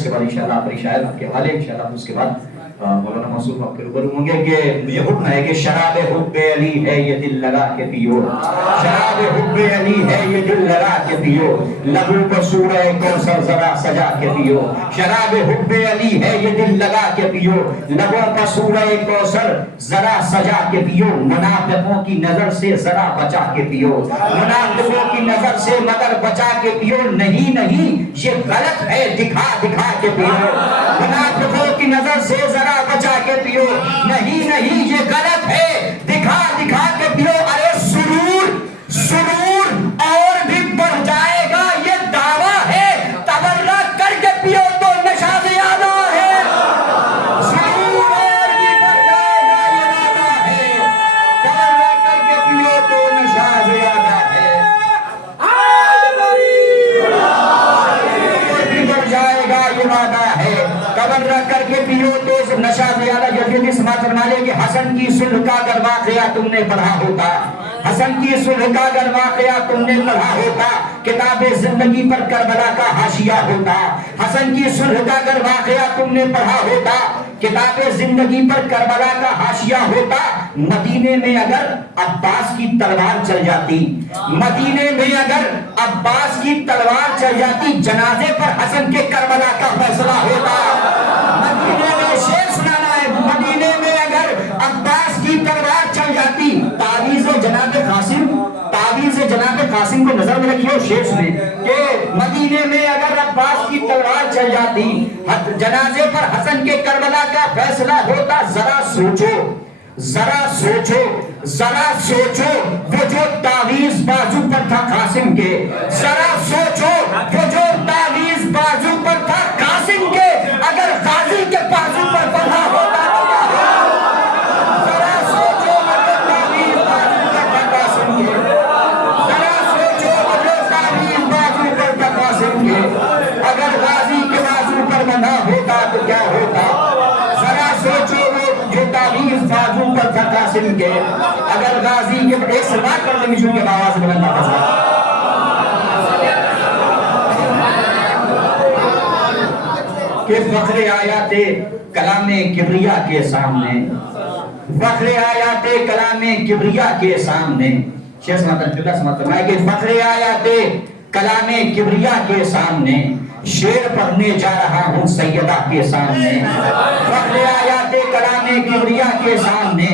اس کے بعد انشاءاللہ آخری شاعر آپ کے حوالے انشاءاللہ اس کے بعد مولانا معصوم آپ کے روبرو ہوں گے کہ یہ حکم ہے کہ شراب حب علی ہے یہ دل لگا کے پیو، شراب حب علی ہے یہ دل لگا کے پیو، لبوں پر سورہ کوثر ذرا سجا کے پیو، شراب حب علی ہے یہ دل لگا کے پیو، لبوں پر سورہ کوثر ذرا سجا کے پیو، منافقوں کی نظر سے ذرا بچا کے پیو، منافقوں کی نظر سے مگر بچا کے پیو، نہیں نہیں یہ غلط ہے دکھا دکھا کے پیو، منافقوں کی نظر سے ذرا بچا کے پیو، نہیں نہیں یہ غلط ہے دکھا دکھا کے پیو، ارے سرور سرور اور بھی بڑھ جائے گا یہ دعویٰ ہے، تبرہ کر کے پیو تو نشہ زیادہ ہے، سرور اور بھی بڑھ جائے گا یہ دعویٰ ہے، تبرہ کر کے پیو تو نشہ زیادہ ہے، اور بھی بڑھ جائے گا یہ وعدہ ہے، تبرہ کر کے پیو تو نشہ زیادہ۔ جلدی سماعت فرما لیں کہ حسن کی صلح کا اگر واقعہ تم نے پڑھا ہوتا، حسن کی صلح کا اگر واقعہ تم نے پڑھا ہوتا، کتاب زندگی پر کربلا کا حاشیہ ہوتا، حسن کی صلح کا اگر واقعہ تم نے پڑھا ہوتا، کتاب زندگی پر کربلا کا حاشیہ ہوتا، مدینے میں اگر عباس کی تلوار چل جاتی، مدینے میں اگر عباس کی تلوار چل جاتی، جنازے پر حسن کے کربلا کا فیصلہ ہوتا، مدینے میں شیر سنانا ہے، مدینے میں اگر عباس کی تلوار چل جاتی، تعویذ جناب قاسم، تعویذ جناب قاسم کو نظر میں رکھیے اور شیر سنیں کہ مدینے میں اگر عباس کی تلوار چل جاتی، جنازے پر حسن کے کربلا کا فیصلہ ہوتا، ذرا سوچو ذرا سوچو ذرا سوچو وہ جو تعویذ بازو پر تھا قاسم کے، ذرا سوچو وہ جو تعویذ بازو پر تھا قاسم کے، اگر غازی کے بازو پر پڑھا ہوتا تو کیا ہوتا؟ ذرا سوچو وہ جو تعویذ بازو پر تھا قاسم کے، ذرا سوچو وہ جو تعویذ بازو پر تھا قاسم کے، اگر غازی کے بازو پر بندھا ہوتا تو کیا ہوتا؟ ذرا سوچو وہ جو تعویذ بازو پر تھا قاسم کے، اگر غازی کے ایک سلوات کر لیں جو کہ آواز میں بندہ پسا کہ فخر آیات کلام کبریا کے سامنے، فخر آیات کلام کبریا کے سامنے، شیخ سماتن جلدہ سماتن ہے کہ فخر آیات کلام کبریا کے سامنے شیر پڑھنے جا رہا ہوں سیدہ کے سامنے، فخر آیات کلام کبریا کے سامنے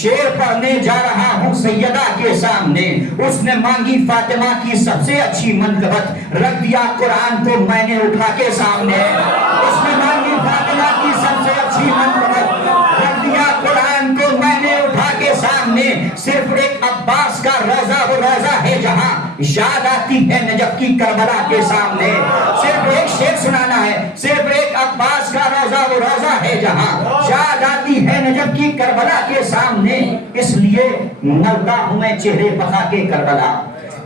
شیر پڑھنے جا رہا ہوں سیدہ کے سامنے، اس نے مانگی فاطمہ کی سب سے اچھی منقبت، رکھ دیا قرآن کو میں نے اٹھا کے سامنے، اس نے مانگی فاطمہ کی سب سے اچھی منقبت، رکھ دیا قرآن کو میں نے اٹھا کے سامنے، صرف ایک عباس کا روزہ وہ روزہ ہے جہاں یاد آتی ہے نجف کی کربلا کے سامنے، صرف ایک شعر سنانا ہے، صرف ایک عباس کا روزہ وہ روزہ ہے جہاں یاد آتی ہے نجف کی کربلا کے سامنے، اس لیے ملتا ہوں میں چہرے پخا کے کربلا،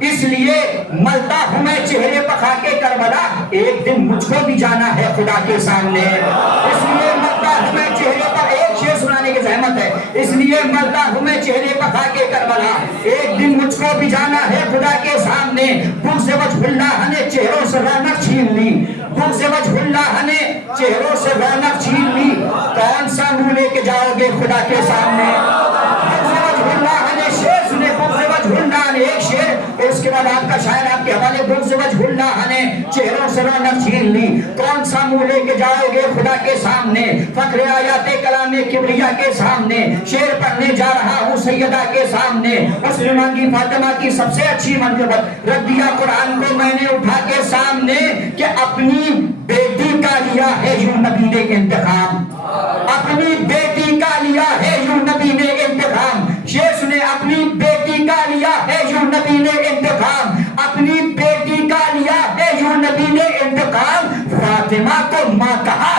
اس لیے ملتا ہوں میں چہرے پخا کے کربلا، ایک دن مجھ کو بھی جانا ہے خدا کے سامنے، اس لیے ملتا ہوں میں چہرے پر، ایک شعر سنانے کی زحمت ہے، اس لیے ملتا ہوں میں چہرے پخا کے کربلا، ایک دن مجھ کو بھی جانا ہے خدا کے سامنے، بغض وجہ اللہ نے چہروں سے رونق چھین لی، بغض وجہ اللہ نے چہروں سے رونق چھین لی، کون سا منہ لے کے جاؤ گے خدا کے سامنے، بغض وجہ اللہ نے شعر سنے، بغض وجہ اللہ نے ایک شعر، اس کے بعد آپ کا شاعر آپ کے حوالے، بغض وجہ اللہ نے چہروں سے رونق چھین لی، کون سا منہ لے کے جاؤ گے خدا کے سامنے، فخر آیات کلام کبریا کے سامنے شعر پڑھنے جا رہا ہوں سیدہ کے سامنے، اس نے مانگی فاطمہ کی سب سے اچھی منقبت، رکھ دیا قرآن کو میں نے اٹھا کے سامنے، کہ اپنی بیٹی کا لیا ہے یوں نبی نے انتخاب، اپنی بیٹی کا لیا ہے یوں نبی نے انتخاب، شیخ نے اپنی بیٹی کا لیا ہے یوں نبی نے انتخاب، اپنی بیٹی کا لیا ہے یوں نبی نے انتخاب، فاطمہ کو ماں کہا